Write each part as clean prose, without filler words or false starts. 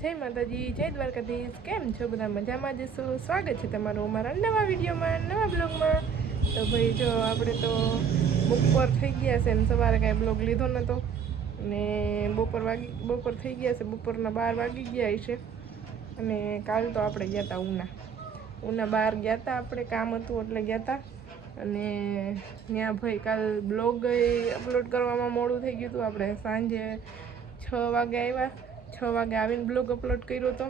જય માતાજી, જય દ્વારકાધીશ. કેમ છો બધા? મજામાં જશો? સ્વાગત છે તમારું અમારા નવા વિડીયોમાં, નવા બ્લોગમાં. તો ભાઈ જો આપણે તો બપોર થઈ ગયા છે ને સવારે કાંઈ બ્લોગ લીધો નહોતો ને બપોર થઈ ગયા છે, બપોરના 12 વાગી ગયા છે. અને કાલ તો આપણે ગયા હતા ઉના બહાર ગયા હતા, આપણે કામ હતું એટલે ગયા હતા. અને ત્યાં ભાઈ કાલ બ્લોગ અપલોડ કરવામાં મોડું થઈ ગયું હતું. આપણે સાંજે 6 વાગે આવ્યા, 6 વાગે આવીને બ્લોગ અપલોડ કર્યો હતો.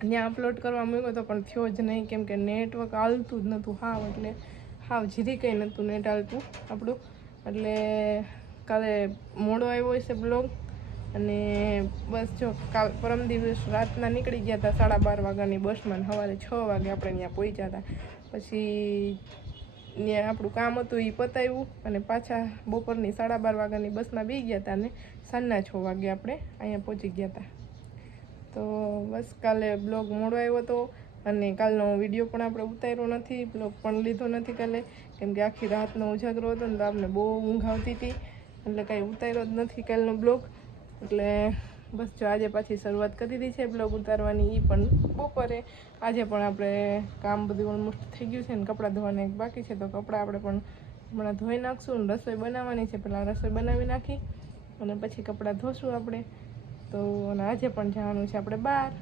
ત્યાં અપલોડ કરવા મૂક્યો હતો પણ થયો જ નહીં, કેમ કે નેટવર્ક હાલતું જ નહોતું એટલે જીરી કંઈ નહોતું નેટ હાલતું આપણું. એટલે કાલે મોડો આવ્યો છે બ્લોગ. અને બસ જો કાલ પરમ દિવસ રાતના નીકળી ગયા હતા 12:30 વાગ્યાની બસમાં, સવારે 6 વાગે આપણે ત્યાં પહોંચ્યા હતા. પછી ત્યાં આપણું કામ હતું એ પતાવ્યું અને પાછા બપોરની 12:30 વાગ્યાની બસમાં બેસી ગયા હતા અને સાંજના 6 વાગે આપણે અહીંયા પહોંચી ગયા હતા. તો બસ કાલે બ્લોગ મોડો આવ્યો હતો અને કાલનો વિડીયો પણ આપણે ઉતાર્યો નથી, બ્લોગ પણ લીધો નથી કાલે, કેમ કે આખી રાતનો ઉજાગરો હતો ને તો આપણે બહુ ઊંઘ આવતી હતી એટલે કાંઈ ઉતાર્યો જ નથી કાલનો બ્લોગ. એટલે બસ જો આજે પાછી શરૂઆત કરી દીધી છે બ્લોગ ઉતારવાની, એ પણ બપોરે. આજે પણ આપણે કામ બધું ઓલમોસ્ટ થઈ ગયું છે ને કપડાં ધોવાના એક બાકી છે, તો કપડાં આપણે પણ હમણાં ધોઈ નાખશું. ને રસોઈ બનાવવાની છે, પહેલાં રસોઈ બનાવી નાખી અને પછી કપડાં ધોશું આપણે. તો અને આજે પણ જવાનું છે આપણે બહાર.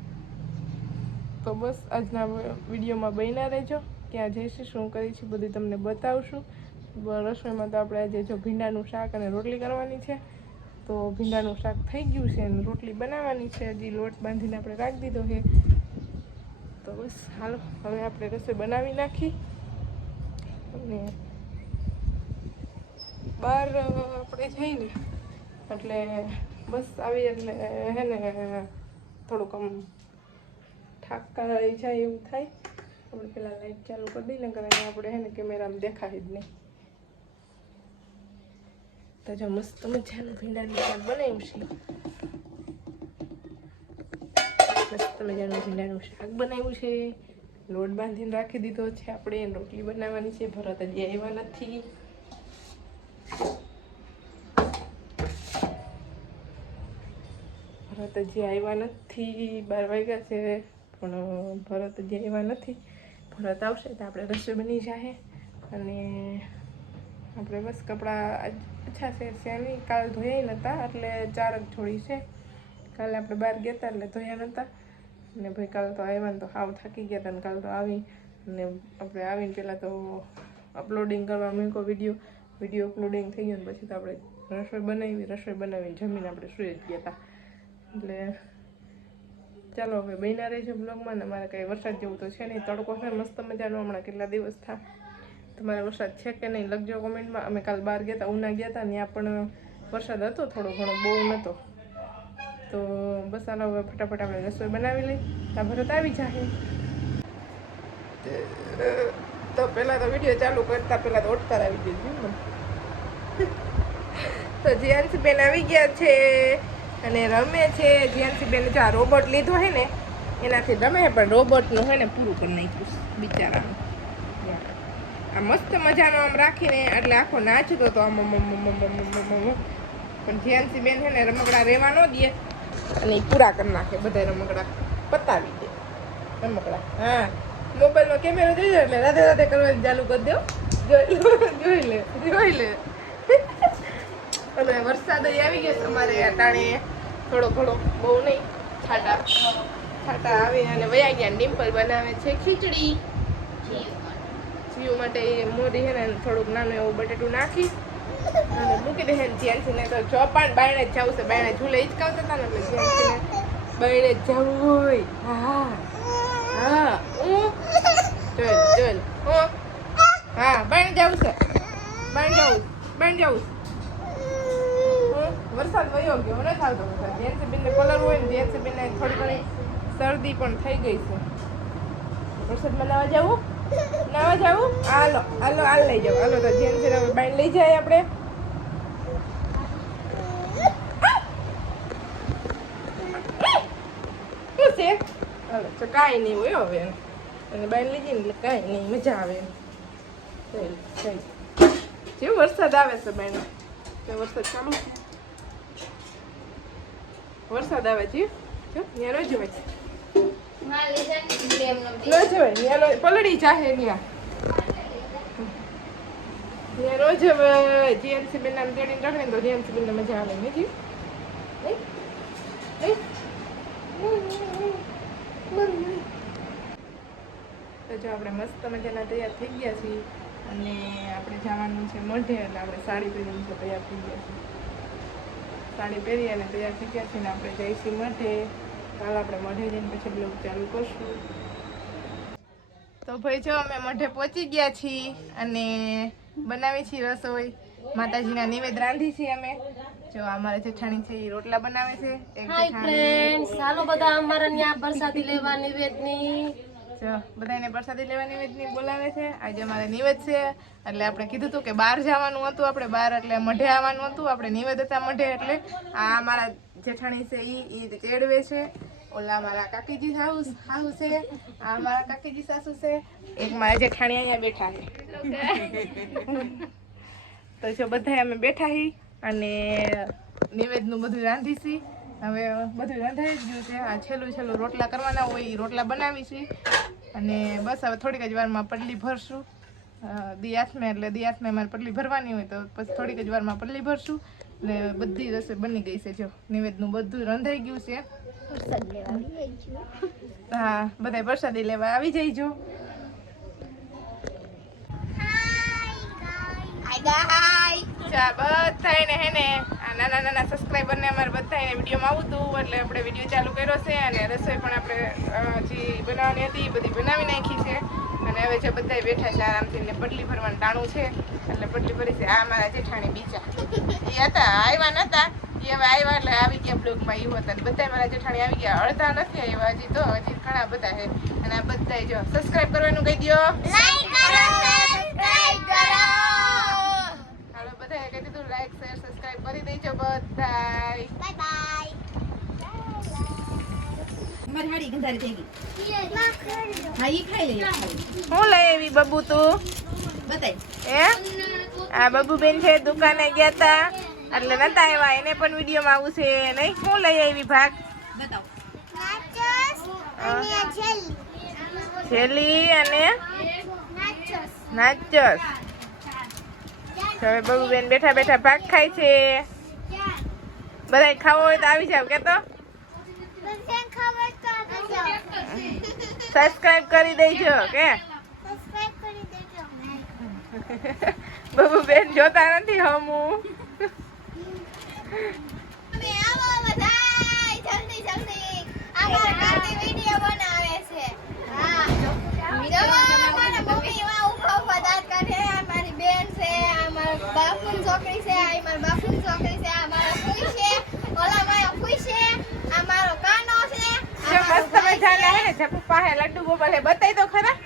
તો બસ આજના વિડીયોમાં બન્યા રહેજો, ક્યાં જઈશું, શું કરીશું બધું તમને બતાવશું. રસોઈમાં તો આપણે આજે જો ભીંડાનું શાક અને રોટલી કરવાની છે. તો ભીંડાનું શાક થઈ ગયું છે અને રોટલી બનાવવાની છે, હજી લોટ બાંધીને આપણે રાખી દીધો છે. તો બસ હાલો હવે આપણે રસોઈ બનાવી નાખી અને બહાર આપણે જઈને એટલે બસ આવી એટલે હે ને થોડુંક આમ ઠાકા રહી જાય એવું થાય. આપણે પહેલાં લાઈટ ચાલુ કરી દઈને કારણ આપણે હે ને કેમેરામાં દેખાય જ નહીં. તો જો મસ્ત મજાનું ભીંડાનું શાક બનાવ્યું છે, મસ્ત મજાનું ભીંડાનું શાક બનાવ્યું છે. લોટ બાંધીને રાખી દીધો છે આપણે, રોટલી બનાવવાની છે. ભરત હજી આવ્યા નથી. ભરત હજી આવ્યા નથી, 12 વાગ્યા છે પણ ભરત હજી આવ્યા નથી. ભરત આવશે તો આપણે રસોઈ બની જાય. અને આપણે બસ કપડાં ઓછા છે નહીં, કાલ ધોયા નહોતા એટલે 4 જ જોડી છે. કાલે આપણે બહાર ગયા હતા એટલે ધોયા નહોતા. અને ભાઈ કાલ તો આવ્યા ને તો હાવ થાકી ગયા હતા. ને કાલ તો આવી અને આપણે આવીને પહેલાં તો અપલોડિંગ કરવા મૂક્યો વિડીયો અપલોડિંગ થઈ ગયો ને પછી તો આપણે રસોઈ બનાવીને જમીને આપણે સૂઈ જ ગયા હતા. એટલે ચાલો હવે બન્યા રહેજો બ્લોગમાં. ને અમારે કંઈ વરસાદ જેવું તો છે નહીં, તડકો છે મસ્ત મજાનો. હમણાં કેટલા દિવસ થયા. તમારે વરસાદ છે કે નહીં લખજો કોમેન્ટમાં. અમે કાલ બહાર ગયા હતા, ઉના ગયા હતા, ત્યાં પણ વરસાદ હતો થોડો ઘણો, બહુ નહોતો. તો બસ ચાલો હવે ફટાફટ આપણે રસોઈ બનાવી લઈ. ત્યાં ભરત આવી જાય. તો પહેલાં તો વિડીયો ચાલુ કરતા પહેલાં તો ઓટકાર આવી ગયું. તો જીયાનસી બેન આવી ગયા છે અને રમે છે. જીયાનસી બેન જો આ રોબોટ લીધો હે ને એનાથી રમે, પણ રોબોટનું હોય ને પૂરું કરી નાખ્યું બિચારાનું. આ મસ્ત મજાનો આમ રાખીને એટલે આખો નાચતો હતો આમ. પણ જીયાનસી બેન છે ને રમકડા રહેવા ન દે અને એ પૂરા કરી નાખે, બધા રમકડા પતાવી દે રમકડા. હા, મોબાઈલમાં કેમેરો જોઈ એટલે રાધે રાધે કરવાની ચાલુ કરી દો. જોઈ લે. અને વરસાદ આવી ગયો અમારે અટાણે થોડો ઘણો, બહુ નહીં, છાંટા આવી અને વયા ગયા. ડિમ્પલ બનાવે છે ખીચડી. જીવ માટે મોરી હે ને થોડુંક નાનું એવું બટેટું નાખી અને મૂકી દે. જીયાનસીને તો ચોપાણ બાયણે જ જવું છે, બાયણે ઝૂલે હિચકાવતા હતા ને એટલે જીયાનસીને બાયણે જ જવું હોય. હા જોઈ હા બાયણે જવું છે, બાયણે જવું. વરસાદ વયો ગયો, નથી આવતો વરસાદ. જીયાનસી બેનને કલર હોય ને જીયાનસી બેનને થોડી ઘણી શરદી પણ થઈ ગઈ છે. વરસાદમાં નાવા જવું હાલ લઈ જાવ. હાલો તો જીયાનસી બાઈન લઈ જાય આપણે. શું છે? હાલો તો કાંઈ નહીં હોય હવે, અને બાઈન લઈ જઈએ ને એટલે કાંઈ નહીં, મજા આવે. જેવું વરસાદ આવે છે બાઈને, વરસાદ ચાલુ, વરસાદ આવે છે. જો ત્યાં ન જવાય ન જવાય ત્યાં પલળી જાહે ત્યાં રોજ જીએનસી બેન નામ તેડીને રાખે ને તો જીએનસી બેન મજા આવે ને જી તો જો આપણે મસ્ત મજાના તૈયાર થઈ ગયા છીએ અને આપણે જવાનું છે મોઢે એટલે આપણે સાડી પહેરીને છે તૈયાર થઈ ગયા છીએ સાડી પહેરી અને તૈયાર થઈ ગયા છીએ ને આપણે જઈશું મોઢે કાલ આપણે મોઢે જઈને પછી બ્લોગ ચાલુ કરશું તો ભાઈ જો અમે મોઢે પહોંચી ગયા છીએ અને બનાવી છીએ રસોઈ માતાજીના નિવેદ રાંધી છીએ અમે જો અમારા જેઠાણી છે એ રોટલા બનાવે છે એક ફ્રેન્ડ્સ ચાલો બધા અમારા ત્યાં પ્રસાદી લેવા નિવેદની જો બધાને પ્રસાદી લેવા નિવેદની બોલાવે છે આજે અમારે નિવેદ છે એટલે આપણે કીધું હતું કે બહાર જવાનું હતું આપણે બહાર એટલે મઢે આવવાનું હતું આપણે નિવેદ હતા મઢે એટલે આ અમારા જેઠાણી છે એ ચેડવે છે ઓલા મારા કાકીજી હાઉ છે આ મારા કાકીજી સાસુ છે એક મારા જેઠાણી અહીંયા બેઠા છે તો જો બધા અમે બેઠા હી અને નિવેદનું બધું રાંધીશી હવે બધું રાંધાઈ જ ગયું છે આ છેલ્લું રોટલા કરવાના હોય એ રોટલા બનાવીશી અને બસ હવે થોડીક જ વારમાં પટલી ભરશું દિયાસમે એટલે દિયાસમે અમારે પટલી ભરવાની હોય તો પછી થોડીક જ વારમાં પટલી ભરશું ને બધી રસોઈ બની ગઈ છે જો નિવેદનું બધું રંધાઈ ગયું છે હા બધા પ્રસાદી લેવા આવી જઈજો બધાને હે ને આ નાના સબસ્ક્રાઈબર ને અમારે બધાને વિડીયોમાં આવું હતું એટલે આપણે વિડીયો ચાલુ કર્યો છે અને રસોઈ પણ આપણે જે બનાવવાની હતી એ બધી બનાવી નાખી છે અને હવે જે બધા બેઠા છે આરામથી ને પટલી ભરવાનું ટાણું છે એટલે પટલી ભરી છે આ મારા જેઠાણી બીજા એ હતા આવ્યા નતા એ હવે આવ્યા એટલે આવી ગયા બ્લોગમાં એવું હતા બધા મારા જેઠાણી આવી ગયા અડધા નથી આવ્યા હજી તો હજી ઘણા બધા છે અને આ બધા જો સબસ્ક્રાઈબ કરવાનું કહી દો બધાએ કહી દીધું લાઈક શેર સબસ્ક્રાઇબ કરી દેજો બધાય બાય બાય મારી હાડી ગંધારી થઈ ગઈ હા ઈ ખાઈ લે હું લઈ આવી બબુ તું બતાય આ બબુ બેન છે દુકાને ગયા તા એટલે નતા આવ્યા એને પણ વિડીયોમાં આવું છે નહીં હું લઈ આવી ભાગ બતાવ જેલી અને નાચોસ હવે બબુ બેન બેઠા બેઠા ભાગ ખાય છે બધા ખાવો હોય તો આવી જાવ કે તો સબસ્ક્રાઇબ કરી દેજો કે બબુ બેન જોતા નથી હમું છોકરી છે આ મારા બાપુની છોકરી છે આ મારા ફૂઈ છે ઓલા મારા ફૂઈ છે આ મારો કાનો છે જો મસ્ત મજાના હે જપુ પાસે લડ્ડુ ગોપાલ હે બતાઈ તો ખરા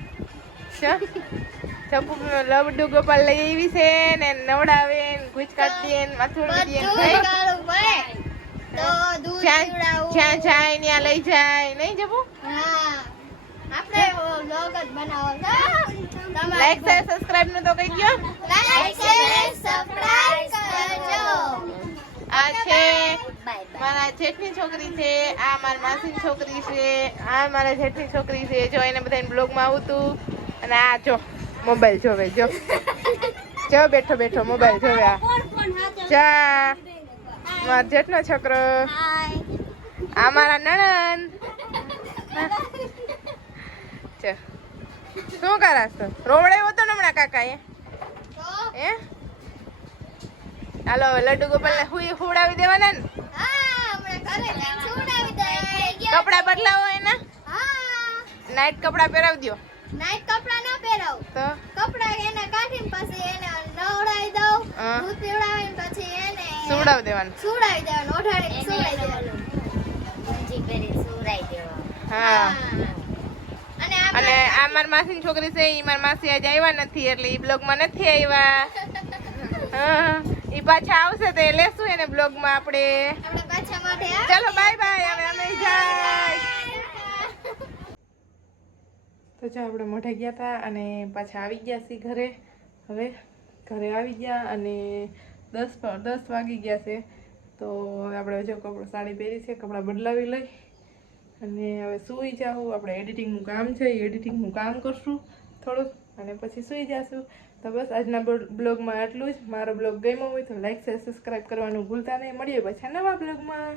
જપુ લડ્ડુ ગોપાલ લઈ આવી છે ને નવડાવે ને ગુચકાતી ને માથું દે ને તો દૂધ પીવડાવું જ્યાં જાય ત્યાં લઈ જાય નહીં જપુ હા આપણે વ્લોગ જ બનાવો લાઈક શેર સબસ્ક્રાઇબ નું તો કહી ગયો લાઈક શેર સબસ્ક્રાઇબ કરજો આ છે મારા જેઠની છોકરી છે આ મારા માસીની છોકરી છે આ મારા જેઠની છોકરી છે જો એને બધાને બ્લોગમાં આવતું અને આ જો મોબાઈલ જોવે જો બેઠો બેઠો મોબાઈલ જોવે આ જા મારા જેઠનો છોકરો આ મારા નણંદ શું કરાસ તો રોવડાયો હતો ને હમણાં કાકા એ હાલો લડ્ડુ ગોપાલ ને હુડાવી દેવાના ને કપડા બદલાવો એના નાઈટ કપડા પહેરાવી દો નાઈટ કપડા ના પહેરાવ તો કપડા એને કાઢીને પછી એને નવડાવી દઉં દૂધ પીવડાવીને પછી એને સુવડાવી દેવાનું ઓઢાડીને સુવડાવી દેવાનું ઊંચી કરી સુવડાવી દેવાનું હા અને આ મારી માસીની છોકરી છે ઈ મારી માસી આજે આવ્યા નથી એટલે ઈ બ્લોગમાં નથી આવ્યા હા ઈ પાછા આવશે તો લેશું એને બ્લોગમાં આપણે પાછા માટે ચલો બાય બાય હવે અમે જાય તો જો આપણે મોઢે ગયા હતા અને પાછા આવી ગયા છીએ ઘરે હવે ઘરે આવી ગયા અને 10 વાગી ગયા છે તો હવે આપણે જો સાડી પહેરી છે કપડાં બદલાવી લઈ અને હવે સૂઈ જાઉં. આપણે એડિટિંગનું કામ છે એ એડિટિંગનું કામ કરશું થોડુંક અને પછી સૂઈ જઈશું. તો બસ આજના બ્લોગમાં આટલું જ. મારો બ્લોગ ગમ્યો હોય તો લાઈક શેર સબસ્ક્રાઈબ કરવાનું ભૂલતા નહીં. મળીએ પાછા નવા બ્લોગમાં.